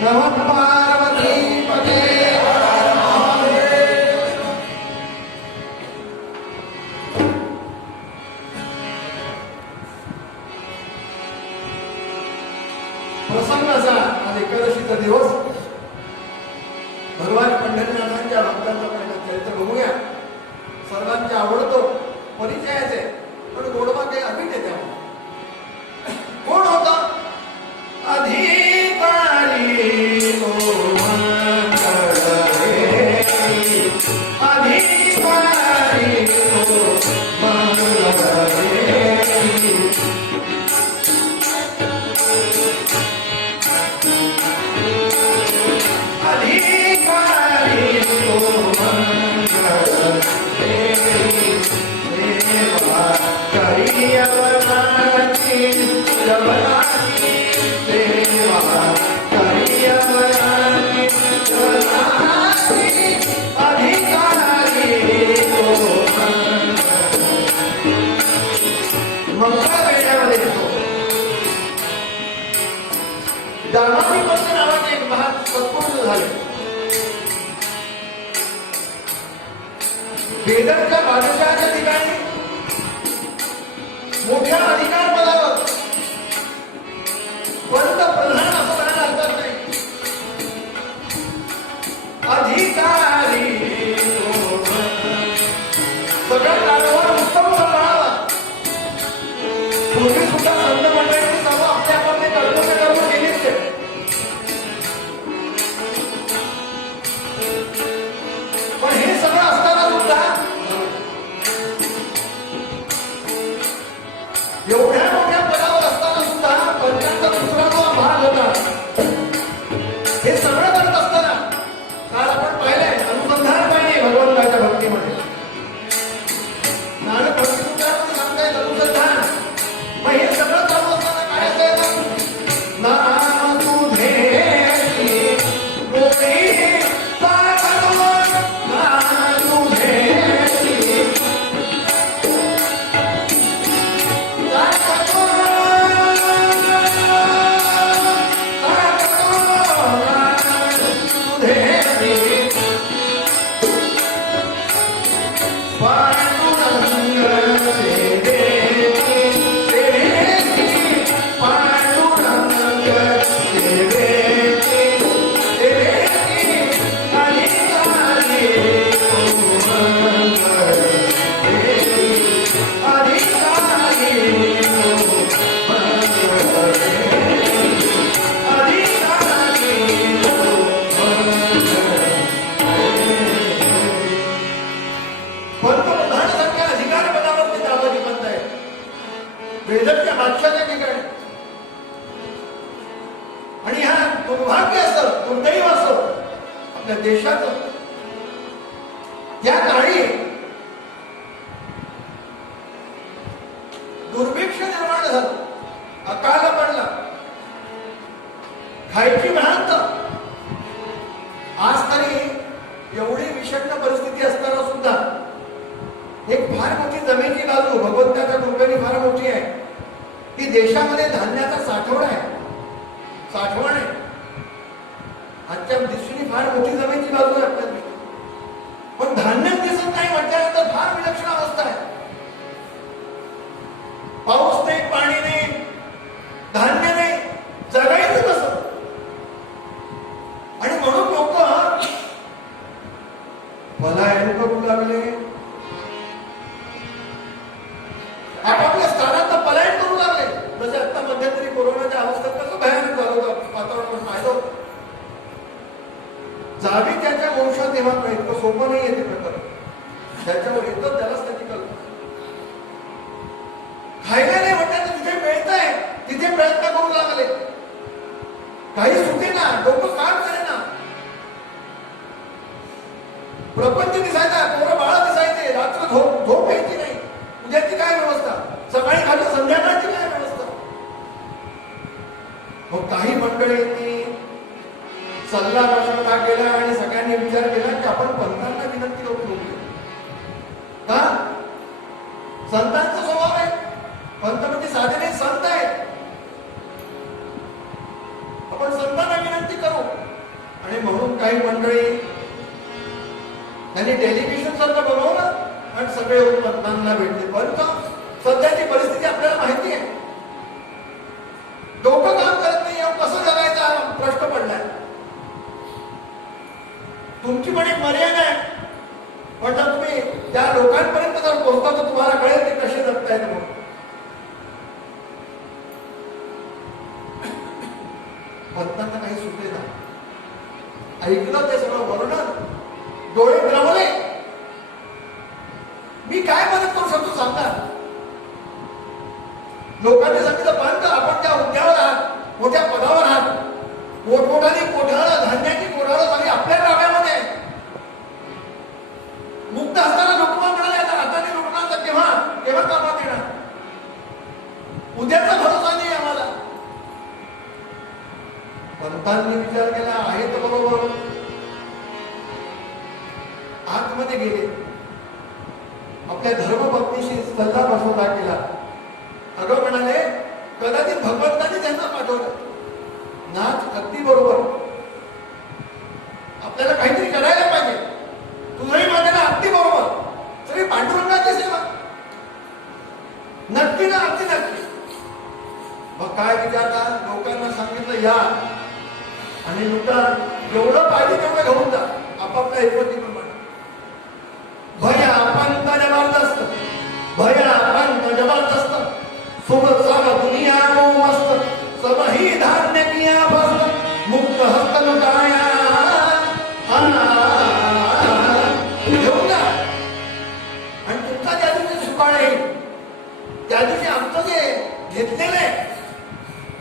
नमः पार्वतीपते प्रसंग असा आज एकादशीचा दिवस भगवान पंढरीनाथांच्या भक्तांचा पहिला चरित्र बघूया. सर्वांचे आवडतो परिचयाचे पण गोडवा काही अभिट आहे. त्यामुळे कोण होता अधिकारी नावाचे एक महान सत्पुरुष झाले. बेदरच्या बादशाहाच्या ठिकाणी मोठ्या अधिकार पदावर पंतप्रधान असं म्हणायला हरकत नाही. अधिकारी सगळा कारभार उत्तम सांभाळावा. पूर्वी सुद्धा संत मंडळींनी सर्व आपल्या आपले कर्तव्य करून गेलीच आहे. पण हे सगळं असताना सुद्धा एवढ्या मोठ्या पदावर असताना सुद्धा पंचांचा दुसरा जो भाग होता हे सगळं करत असताना काल आपण पाहिलंय अनुसंधान पाहिजे भगवंताच्या भक्तीमध्ये. नानक भक्ती सुद्धा सांगताय अनुसंधान. मग हे सगळं चालू असताना काय असायचं नाम तुझे बादशाच्या ठिकाणी. आणि हा दुर्भाग्य असं दुर्दैव असं आपल्या देशाचं त्या काळी दुर्भिक्ष निर्माण झालं. अकाल पडला. खायची भ्रांत. आज तरी एवढी विषण्ण परिस्थिती असताना सुद्धा एक फार मोठी जमेची बाजू भगवंताच्या कृपेने फार मोठी आहे की देशामध्ये धान्याचा साठवण आहे. साठवण आहे. आजच्या दृष्टीने फार मोठी जमेची बाजू आहे आपल्याला. पण धान्य दिसत नाही म्हटल्यानंतर फार विलक्षण अवस्था आहे. पाऊस नाही, पाणी नाही, धान्य नाही, जगायचं कसं? आणि म्हणून लोक पलायन करू लागले. आपापल्या स्थानात पलायन करू लागले. जसे आता मध्यंतरी कोरोनाच्या अवस्थेत कसं भयानक झालं होतं वातावरण पाहिलं. जावी त्याच्या वंशात तेव्हा इतकं सोपं नाही येते प्रकरण. ज्याच्यावर येतं त्यालाच त्याची कल्पना. खायला नाही म्हणतात तिथे मिळतंय तिथे प्रयत्न करू लागले. काही सुटे ना, डोकं काम करे ना. प्रपंच दिसायचा, पोरं बाळा दिसायचे, रात्र झोप यायची नाही. उद्याची काय व्यवस्था, सकाळी खाली संध्याकाळची काय व्यवस्था. मग काही मंडळींनी सल्ला मशवरा केला आणि सगळ्यांनी विचार केला की आपण पंतांना विनंती करू. का संतांचा स्वभाव आहे. पंत म्हणजे साधे नाही, संत आहेत. आपण संतांना विनंती करू म्हणून काही मंडळी त्यांनी टेलिव्हिजन सारखं बनवलं आणि सगळे येऊन पंतांना भेटले. पण सध्याची परिस्थिती आपल्याला माहिती आहे. डोकं काम करत नाही, कसं जगायचा प्रश्न पडलाय. तुमची पण एक मर्यादा आहे, पण जर तुम्ही त्या लोकांपर्यंत जर पोहोचता तर तुम्हाला कळेल ते कसे जगतायत म्हणून. भक्तांना काही सुटे ना, ऐकलं ते सगळं वर्णन, डोळे भ्रमले. मी काय मदत करू शकतो सांगा. लोकांनी सांगितलं पंत आपण त्या हुद्द्यावर आहात, मोठ्या पदावर आहात, मोठमोठाली कोठाळं, धान्याची कोठाळं सगळी आपल्या ताब्यामध्ये. मुक्त असताना लुटवा म्हणाले, आता हाताने लुटणार तर केव्हा केव्हा कामात येणार. उद्याचा भरोसा नाही आम्हाला. पंतांनी विचार केला, आहे तर बरोबर. आतमध्ये गेले, आपल्या धर्मपत्नीशी सल्ला मसलता केला. अगं म्हणाले, कदाचित भगवंतांनी त्यांना पाठवलं. नाच अगदी बरोबर, आपल्याला काहीतरी करायला पाहिजे. तुझंही माझ्याला अगदी बरोबर. सगळी पांडुरंगाची सेवा नक्की ना, अगदी नक्की. मग काय विचारता, लोकांना सांगितलं या आणि लुटा, जेवढं पाहिजे तेवढं घेऊन जा आपापल्या ऐपती प्रमाणे. भया पंत जबरदस्त, भया पंत जबरदस्त, सुबह सब दुनिया को मस्त, सब ही धान्य किया फस्त, मुक्त हस्त लुटाया. घेऊन जा. आणि तुमचा ज्या दिवशी सुकाळ येईल त्या दिवशी आमचं जे घेतलेलं आहे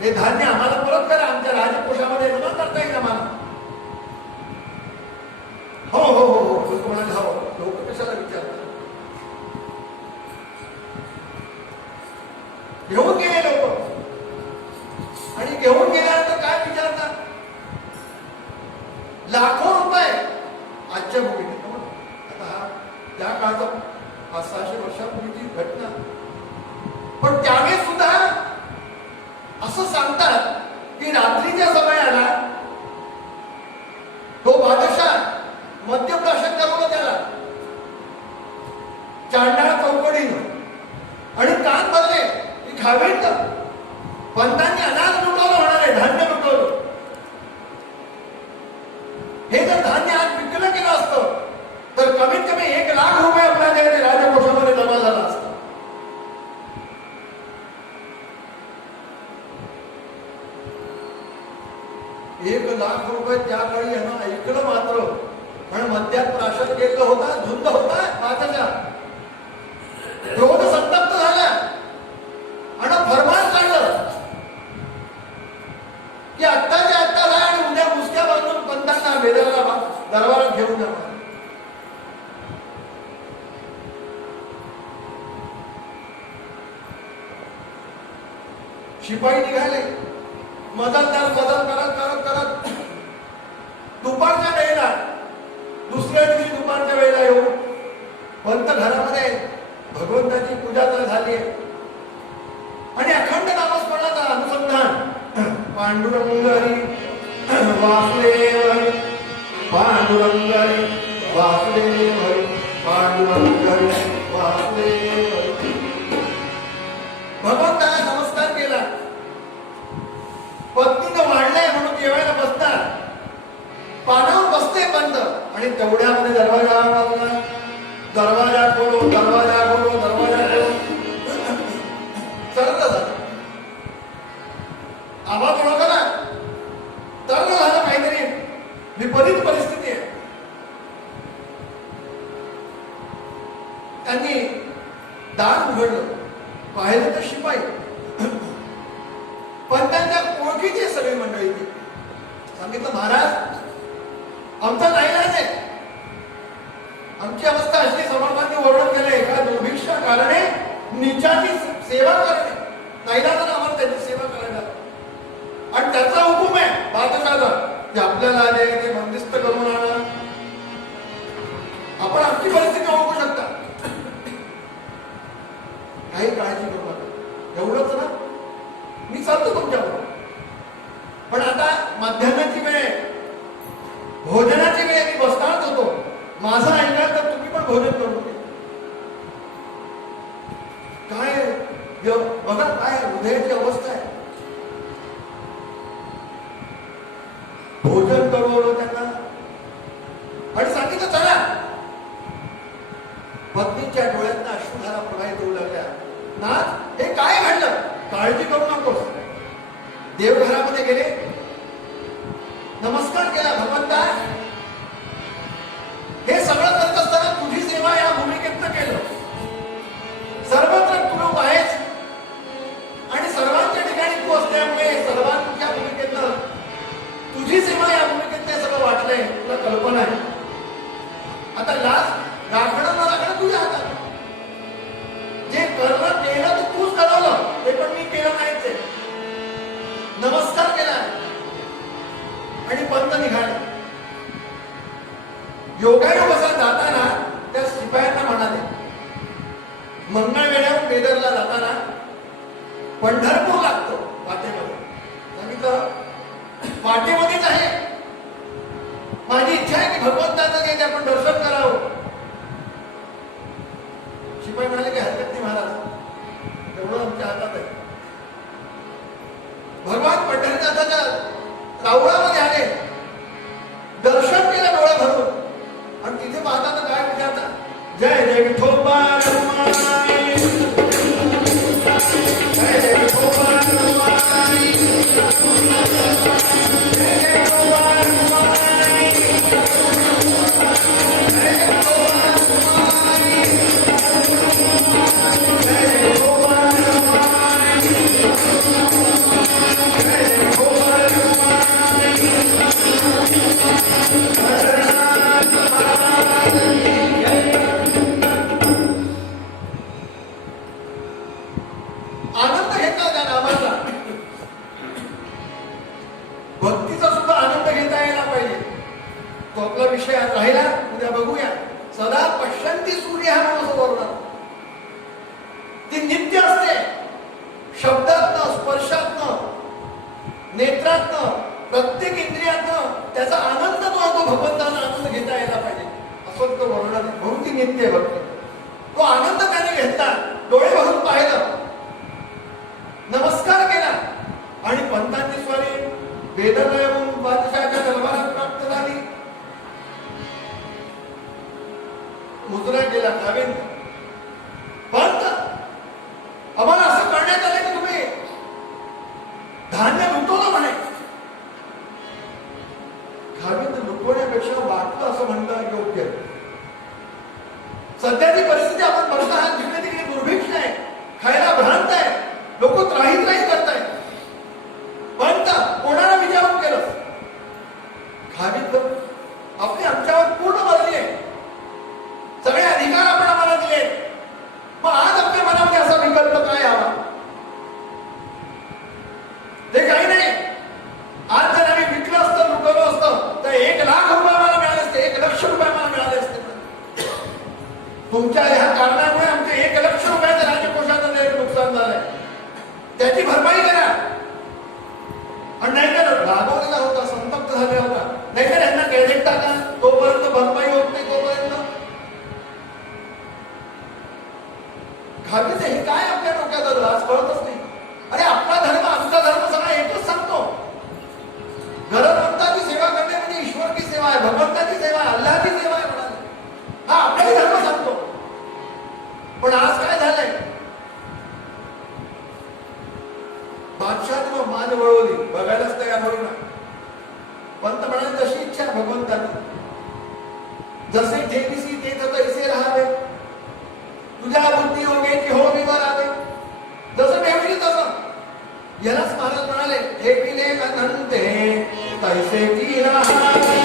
ते धान्य आम्हाला परत करा, आमच्या राजकोषामध्ये जमा करता येईल आम्हाला. हो हो हो हो, लोक म्हणाले हो. लोक कशाला विचारतात. घेऊन गेले लोक, आणि घेऊन गेल्यानंतर काय विचारतात. लाखो रुपये आजच्या भूमीने. आता हा त्या काळचा 500-600 वर्षापूर्वीची घटना. पण त्यावेळेस सुद्धा असं सांगतात की रात्रीच्या समयाला तो बादशाह मद्यप्राशन करवलं त्याला चांडाळ चौकडीनं आणि कान भरले की खावेल का. पंतांनी अनाज लुटवलं म्हणाले, धान्य लुटवलं. हे जर धान्य आज विकलं केलं असतं तर कमीत कमी 1 लाख रुपये आपल्या राजकोषामध्ये जमा झाला असता. 1 लाख रुपये त्या काळी यांना ऐकलं मात्र. आणि मद्यात प्राशन केलं होता, धुंद होता बादशाह. क्रोध संतप्त झाला आणि फरमान काढलं की आत्ताच्या आत्ता जा आणि उद्या मुसक्या बांधून पंतांना बेदरला दरबारात घेऊन जा. शिपाई निघाले, मदतदार बदल करत करत करत दुपारच्या वेळेला, दुसऱ्या दिवशी दुपारच्या वेळेला येऊन पंत घरामध्ये भगवंताची पूजा तर झाली आहे आणि अखंड नामस्मरणाचा अनुसंधान. पांडुरंग हरी वासुदेव हरी, पांडुरंग हरी वासुदेव हरी, पांडुरंग हरी वासुदेव हरी. भगवंताला नमस्कार केला. पत्नीनं वाढलंय म्हणून जेवायला बसतात, पानावर बसते पंत. आणि तेवढ्यामध्ये दरवाजा वाजला. दरवाजा खोलो, दरवाजा खोलो, दरवाजा खोलो. सरळ झालं, आवाज ओळखला, तर झालं काहीतरी विपरीत परिस्थिती आहे. त्यांनी दार उघडलं, पाहिलं तर शिपाई. पण त्यांच्या ओळखीची सगळी मंडळी. सांगितलं, महाराज आमचा नाईलाज आहे. आमची अवस्था अशी, समर्थांनी वर्णन केले, एका दुर्भिक्ष कारणे नीचाची सेवा करणे. नाईलाजानं आम्हाला त्याची सेवा करायला. आणि त्याचा हुकूम आहे बादशाहचा की आपल्याला आले ते बंदिस्त करून आणा. आपण आमची परिस्थिती ओळखू शकता. काही काळजी करू नका, एवढंच ना, मी चालतो तुमच्याबरोबर. पण आता माध्यान्हाची वेळ, भोजनाची वेळ मी बसणारच होतो, माझं ऐकाल तर तुम्ही पण भोजन करू नये. काय बघा काय हृदयाची अवस्था आहे. भोजन करवलं त्यांना आणि सांगितलं चला. पत्नीच्या डोळ्यातनं अश्रुधारा प्रवाहित होऊ लागल्या. नाथ हे काय घडलं? काळजी करू नकोस. देवघरामध्ये गेले, नमस्कार केला. भगवंता हे सगळं करत असताना तुझी सेवा या भूमिकेतनं केलं. सर्वत्र तू आहेस आणि सर्वांच्या ठिकाणी तू असल्यामुळे सर्वांच्या भूमिकेतनं तुझी सेवा या भूमिकेतनं सगळं वाटलंय. तुला कल्पना आहे. आता लाज राखणं न राखणं तुझ्या हातात. जे करणं केलं ते तूच ठरवलं, ते पण मी केलं नाहीच. नमस्कार केला आणि पंत निघाले. योगायोग असा जाताना त्या शिपायांना म्हणाले, मंगळवेढ्याहून बेदरला जाताना पंढरपूर लागतो वाटेमध्ये. सांगितलं वाटेमध्येच आहे. माझी इच्छा आहे की भगवंताचं जे आपण दर्शन करावं. शिपाई म्हणाले की हरकत नाही महाराज, एवढं आमच्या हातात आहे. भगवान पंढरीनाथाच्या राऊळामध्ये आले, दर्शन केलं डोळे भरून आणि तिथे पाहताना काय विचारतात, जय जय विठोबा रमाई, जय जय विठोबा रमाई, जय जय विठोबा रमाई, जय जय विठोबा रमाई, जय जय विठोबा रमाई, जय जय विठोबा रमाई. आनंद घेतला त्या नामाचा. भक्तीचा सुद्धा आनंद घेता यायला पाहिजे. तो आपला विषय राहिला, उद्या बघूया. सदा पश्यंती सूर्य हा नामाचा वर्णन. ती नित्य असते. शब्दातनं, स्पर्शातनं, नेत्रातनं, प्रत्येक इंद्रियातनं त्याचा आनंद जो आहे तो भगवंताचा आनंद घेता यायला पाहिजे. असं तो वर्णन आहे. म्हणून ती नित्य भक्ती. तो आनंद त्याने घेतला, डोळे भरून पाहिलं, नमस्कार केला आणि पंतांची स्वारी बेदरला येऊन बादशाहाच्या दरबारात प्राप्त झाली. मुजरा केला कावेंद्र, पंत आम्हाला असं करण्यात आलं की तुम्ही धान्य लुटवलं म्हणे. कावेंद्र लुटवण्यापेक्षा वाटलं असं म्हणणं योग्य. सध्याची परिस्थिती आपण बघत आहात, जिकडे तिकडे दुर्भिक्ष आहे, खायला भ्रांत आहे, लोक त्राही करतायत. पंत कोणाला विचारून केलं? खाविंद्र आपली आमच्यावर पूर्ण मर्जी आहे, सगळे अधिकार आपण आम्हाला दिले. मग आज आपल्या मनामध्ये असा विकल्प काय हवा? ते काही नाही. आज जर आम्ही विकलं असतं, लुटवलं असतं तर 1,00,000 रुपये मला मिळाले असते, 1,00,000 रुपये मला मिळाले असते. तुमच्या ह्या कारणामुळे आमचे 1,00,000 रुपयाचं राजकोषाचं नुकसान झालंय, त्याची भरपाई करा. आणि नाहीतर रागवलेला होता, संतप्त झालेला होता, नाहीतर यांना क्रेडिट टाका. तोपर्यंत भरपाई होत नाही, तोपर्यंत खावीच. हे काय आपल्या डोक्यात आलं आज कळतच नाही. अरे आपला धर्म, आमचा धर्म सगळा एकच सांगतो, गरजवंताची सेवा करणे म्हणजे ईश्वर की सेवा आहे, भगवंताची सेवा आहे, अल्लाची सेवा आहे म्हणाले. हा आपलाही धर्म सांगतो. पण आज काय झालंय? बादशाह मान वळवली, बघायलाच तयार होईना. पंत म्हणाले तशी इच्छा भगवंताची, जसे ठेवीसी ते तैसे राहावे, तुझ्या बुद्धी होगे की हो विवरावे. जसं ठेवली तसं. यालाच महाराज म्हणाले, ठेविले अनंते तैसे की राहावे,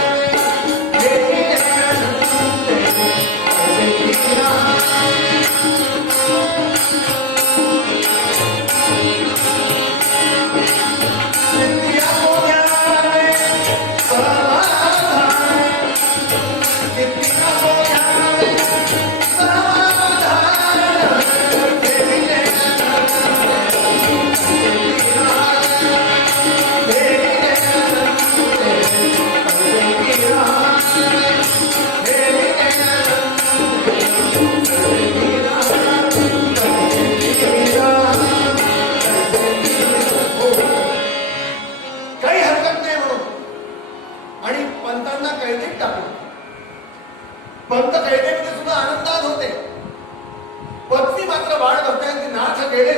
ठेविले अनंते तैसे की राहावे. पंतांना कैदेत टाकलं. पंत कैदेमध्ये सुद्धा आनंदात होते. पत्नी मात्र वाट बघताय की नाथ गेले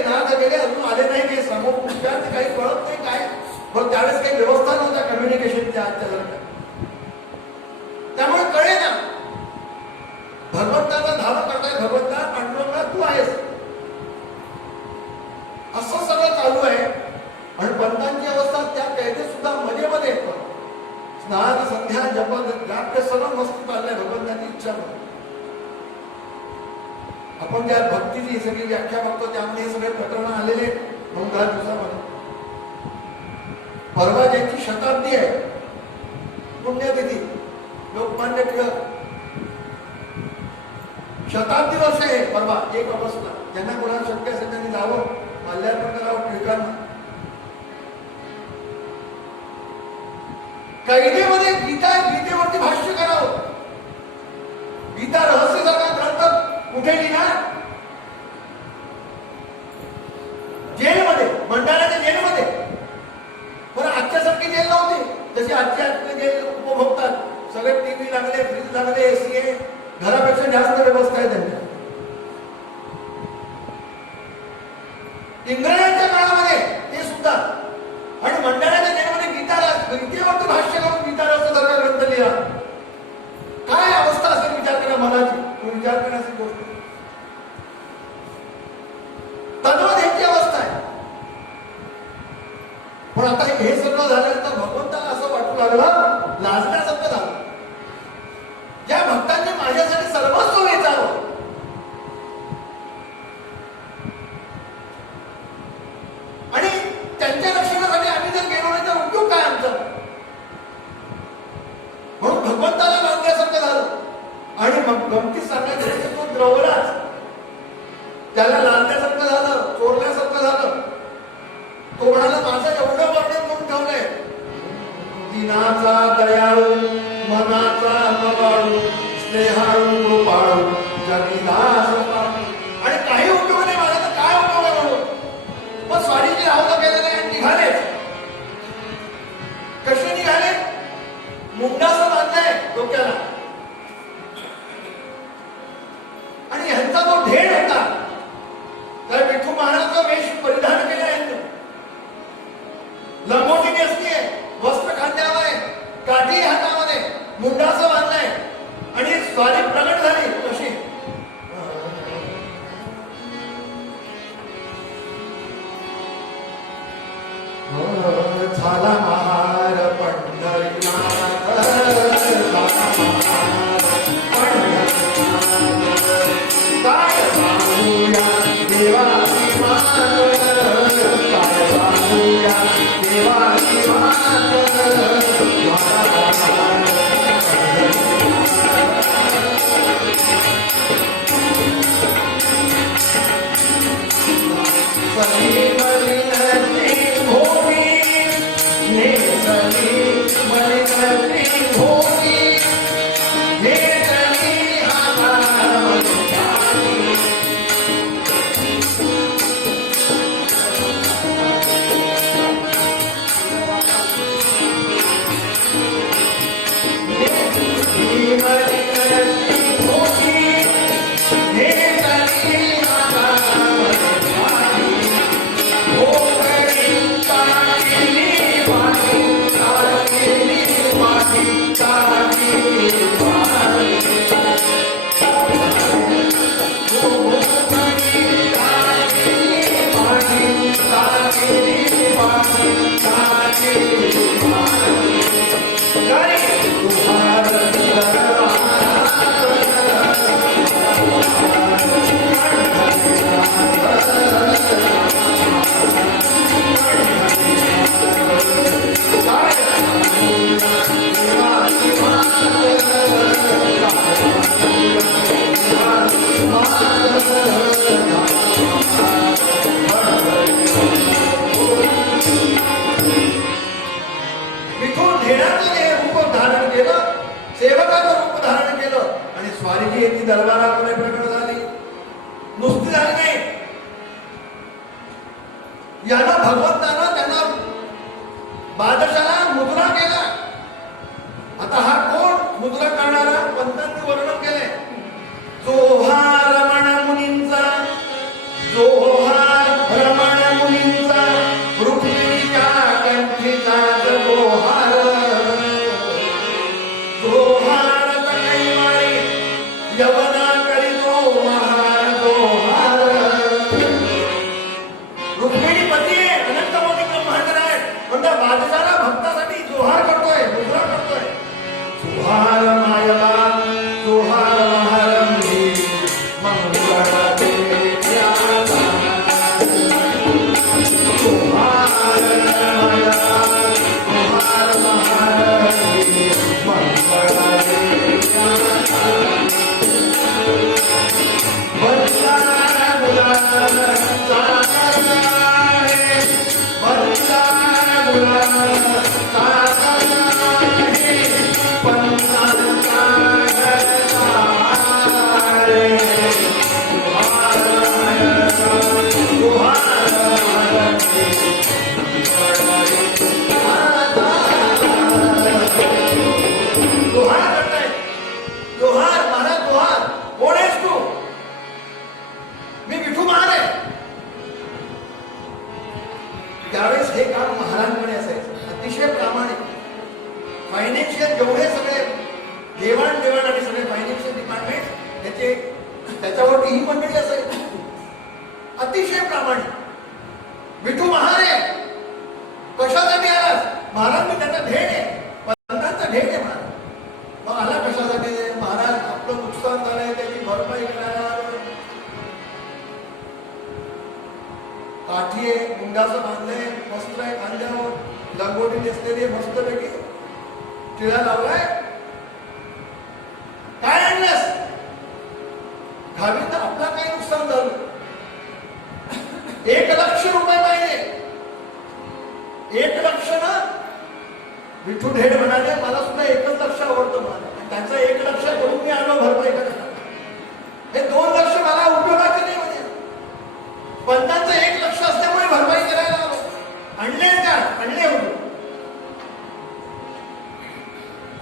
अजून आले नाही काही समोर उपचार काही कळत नाही काय. पण त्यावेळेस काही व्यवस्था नव्हत्या कम्युनिकेशनच्या आजच्या दरम्यान. त्यामुळे कळे ना भगवंताचा धावा करताय. भगवंता पांडुरंगा तू आहेस असं सगळं चालू आहे. आणि पंतांची अवस्था त्या कैदेत सुद्धा मध्ये येतो. स्नान संध्या जप जाप सगळं मस्त चाललंय भगवंताची इच्छा म्हणून. आपण त्या भक्तीची सगळी व्याख्या बघतो त्यामध्ये हे सगळे प्रकरण आलेले 9-10 दिवसामध्ये. परवा ज्यांची शताब्दी आहे पुण्यतिथी लोकमान्य टिळक शताब्दी वर्ष आहे परवा 1 ऑगस्टला. ज्यांना कोणाला शक्य असेल त्यांनी जावं माल्यार्पण करावं टिळकांना. कैदेमध्ये गीतेवरती भाष्य करावं. गीता रहस्यसारखा ग्रंथ कुठे लिहिणार? जेलमध्ये, मंडाळाच्या जेलमध्ये. बरं आजच्यासारखी जेल नव्हती जशी आजच्या जेल उपभोगतात. सगळे टीव्ही लागले, फ्रीज लागले, एसी आहे, घरापेक्षा जास्त व्यवस्था आहे त्यांच्या. इंग्रजांच्या काळामध्ये ते सुद्धा. आणि मंडळाच्या जेलमध्ये गीतेवरती भाष्य करून गीता रहस्यसारखा ग्रंथ लिहा. काय अवस्था असेल विचार करा मनाची. विचार करण्याची गोष्ट. तद्वत ह्याची अवस्था आहे. पण आता हे सगळं झाल्यानंतर भगवंताला असं वाटू लागलं लाजण्यासारखं झालं. ज्या भक्तांनी माझ्यासाठी सर्वस्व वेचावं आणि त्यांच्या रक्षणासाठी आम्ही जर गेलो नाही तर उपयोग काय आमचा. म्हणून भगवंताला लाजण्यासारखं झालं. आणि मग गमतीत सांगायचं तो द्रवलाच त्याला लाजण्यासारखं झालं, चोरल्यासारखं झालं. तो म्हणाला माझं एवढं वर्णन करून ठेवलंय. दिनाचा दयाळू, मनाचा मवाळू, स्नेहाळू, कृपाळू, जगीदास पाळू. आणि काही उपयोग नाही मला तर काय उपयोग आहे म्हणून. मग स्वारीची राहुला केलं नाही निघालेच. कसे निघाले? मुंडासं बांधलंय डोक्याला. आणि ह्यांचा जो ढेड होता त्या विठू महाराजचा वेश परिधान केला यांनी. लंगोटी नेसली आहे, वस्त्र खांद्यावर आहे, काठी हातामध्ये, मुंडासं बांधलंय. आणि स्वारी प्रगट झाली कशी. झाला महार पंढरीनाथ, काय सांगूया देवाची मान, काय सांगूया देवाची मान. दरबारामध्ये प्रकट झाली. नुसती झाली नाही, याला भगवंतानं त्यांना बादशाला मुद्रा केला. आता हा कोण मुद्रा करणारा? पंतांनी वर्णन केलंय. जोहार रमण मुनींचा, जोहार रमण मुनींचा, रुक्मिणीच्या कंठीचा जोहार. जोहार कैवारी यवना करीतो महार जोहार. रुक्मिणी पती आहे, अनंत मोठी ब्रह्मांड आहे, पण त्या बादशाला भक्तासाठी जोहार करतोय, मुद्रा करतोय. जोहार मायला, जोहार महारंभी, मंगळा देव्याला. जोहार मायला, जोहार महारंभी, मंगळा देव्याला. बंदारा मुलाला साकारला आहे, बंदारा मुलाला साकारला आहे, पंतांचा घरदार रे. जोहार मायला, जोहार महारंभी, जोहार करताय. जोहार महाराज, जोहार. कोण आहेस तू? मी विठू महार आहे. त्यावेळेस हे काम महाराजांकडे असायचं, अतिशय प्रामाणिक. फायनान्शियल जेवढे सगळे देवाणघेवाण आणि सगळे फायनान्शियल डिपार्टमेंट त्याच्यावरती ही मंडळी असायची, अतिशय प्रामाणिक. विठू महार आहे. कशासाठी आलास? महाराज मी त्याचा ढेड आहे, पंतांचा ढेड आहे महाराज. मग आला कशासाठी? महाराज आपलं नुकसान झालंय, त्याची भरपाई करणार. काठी आहे, मुंडाचं बांधलंय, वस्त्र आहे खांद्यावर, लंगोटी नेसलेली आहे मस्तपैकी, टिळा लावलाय. काय आणलंस? घावीत आपला काही नुकसान झालं, 1,00,000 रुपये पाहिजे. 1,00,000 ना? विठू ढेड म्हणाले मला सुद्धा 1,00,000 आवडतं मला, त्याचा 1,00,000 करून मी आलो भरपाई करायला. हे 2,00,000 मला उपयोगाचे नाही म्हणजे. पंतांचं 1,00,000 असल्यामुळे भरपाई करायला आलो. आणले का? आणले होते.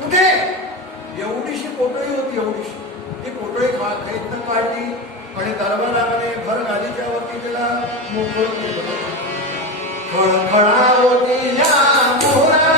कुठे? एवढीशी पोटळी होती, एवढीशी. ती पोटळी खाईतनं काढली आणि दरबाराने भर गालीच्या वरती तिला मोकळं केलं. खळखळा होती या मोहरा,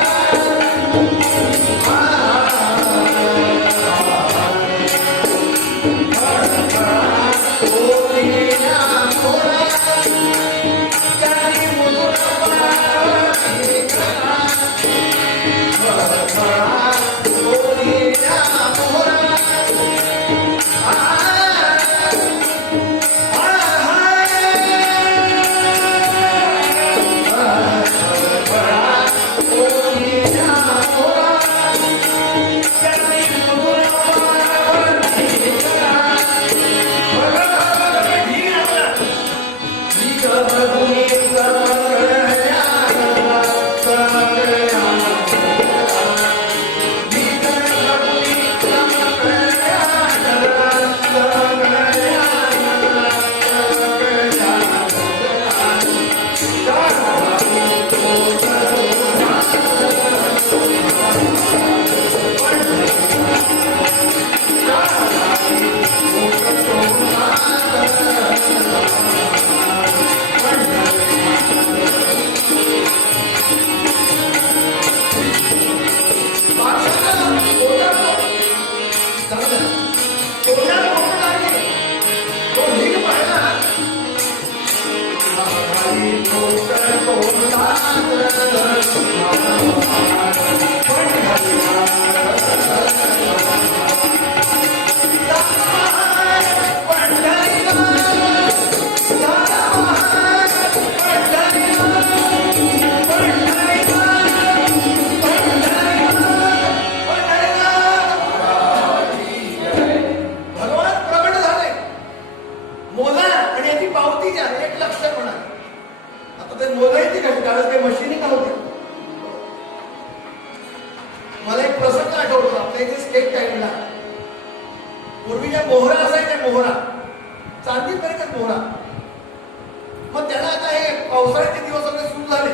मला एक प्रसंग आठवतो आपल्या इथे स्टेट टाइमला. पूर्वीच्या मोहरा असायच्या, मोहरा चांदी पर्यंत मोहरा. मग त्याला आता हे पावसाळ्याचे दिवस वगैरे सुरू झाले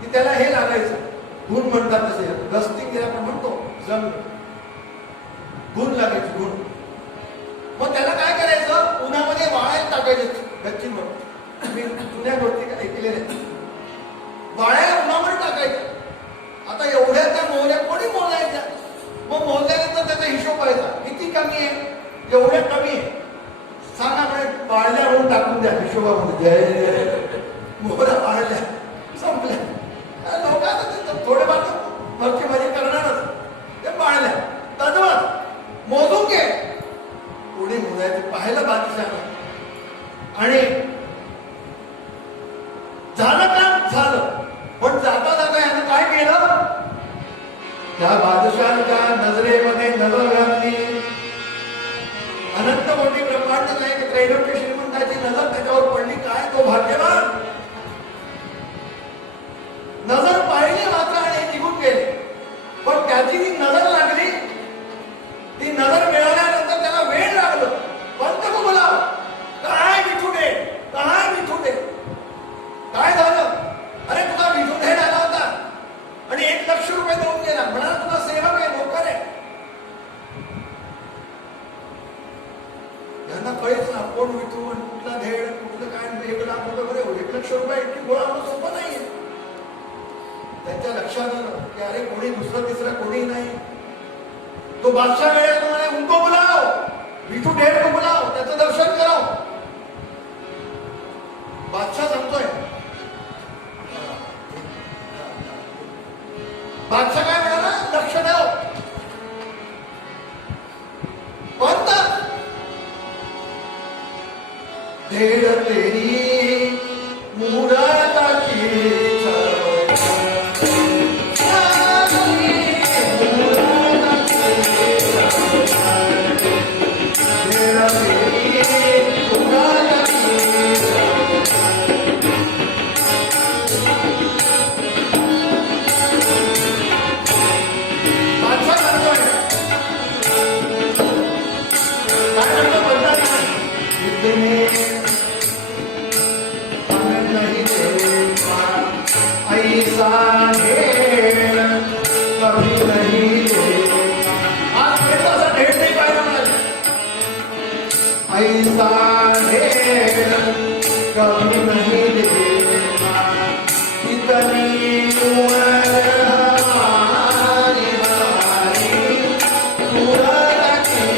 की त्याला हे लागायचं गुण म्हणतात तसे गस्टिंग आपण म्हणतो जंग गुण लागायचे गुण. मग त्याला काय करायचं उन्हामध्ये वाळायला टाकायचे गच्चीवर. मी जुन्या गोष्टी ऐकलेल्या वाळ्या उन्हामध्ये टाकायच्या. आता एवढ्या त्या मोहऱ्या कोणी मोजायच्या. मग मोजल्यानंतर त्याचा हिशोब व्हायचा किती कमी आहे एवढ्या कमी आहे सांगा म्हणजे वाळल्या म्हणून टाकून द्या हिशोबामध्ये. जय मोहऱ्या वाळल्या संपल्या लोक आता थोडेफार वरची मजा करणारच ते वाळल्या तद्वत मोजून घे पुढे मोजायचं पाहिलं बादशाह आणि झालं का झालं. पण जाता जाता यानं काय केलं त्या बादशाहाच्या नजरेमध्ये नजर घातली. अनंत मोठी ब्रह्मांड नाही त्रैलोक्य श्रीमंताची नजर त्याच्यावर पडली. काय तो भाग्यवान नजर पाहिली मात्र आणि निघून गेले. पण त्याची ती नजर लागली. ती नजर मिळाल्यानंतर त्याला वेळ लागलं. पंत को बोलाव काय विठुडे काय विठुडे काय झालं. अरे तुझा विठुडे आला होता आणि 1,00,000 रुपये देऊन गेला. म्हणाला तुझा सेवक आहे नोकर आहे. यांना कळेच ना कोण विठू आणि कुठला धेड कुठलं काय 1,00,000 रुपये बरे 1,00,000 रुपये इतकी गोळा होणं सोपं नाहीये. त्यांच्या लक्षात आलं की अरे कोणी दुसरं तिसरं कोणी नाही. तो बादशाह वेळेला म्हणे उनको बुलाव विठू ढेड को बुलाव त्याचं दर्शन कराव. बादशाह सांगतोय बादशाह काय म्हणाला लक्ष द्याव. पंत ढेड तेरी मुरादाची कभी नहीं देना इतनी उम्र हमारी हमारी सूरत की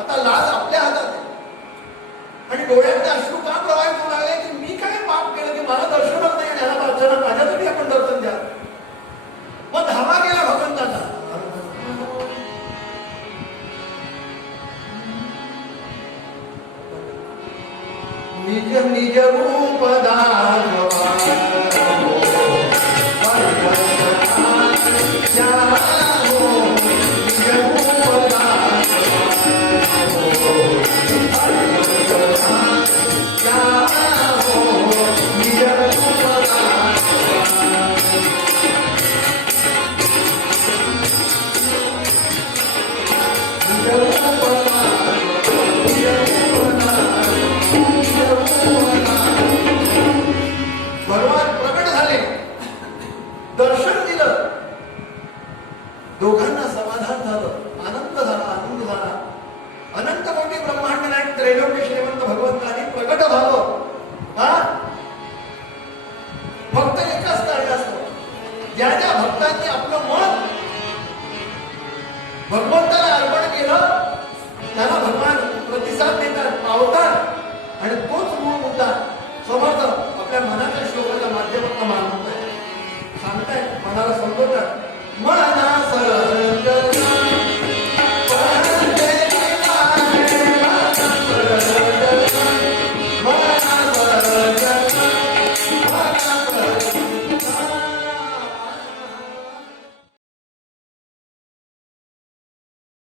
आता लाज आपल्या हातात आहे. आणि डोळ्यातले अश्रू का प्रवाहित होऊ लागले की मी काय पाप केलं की मला दर्शनच नाही आणि ह्याला बादशाला माझ्यासाठी आपण दर्शन द्या. मग धावा गेला भगवंताचा. निज निज रूप दाखवा ज्या ज्या भक्तांनी आपलं मन भगवंताला अर्पण केलं त्याला भगवान प्रतिसाद देतात, पावतात आणि तोच मूळ मुद्दा समर्थ आपल्या मनाच्या श्लोकाच्या माध्यमातून मानवत आहे, सांगतायत, मनाला समजवतात. मन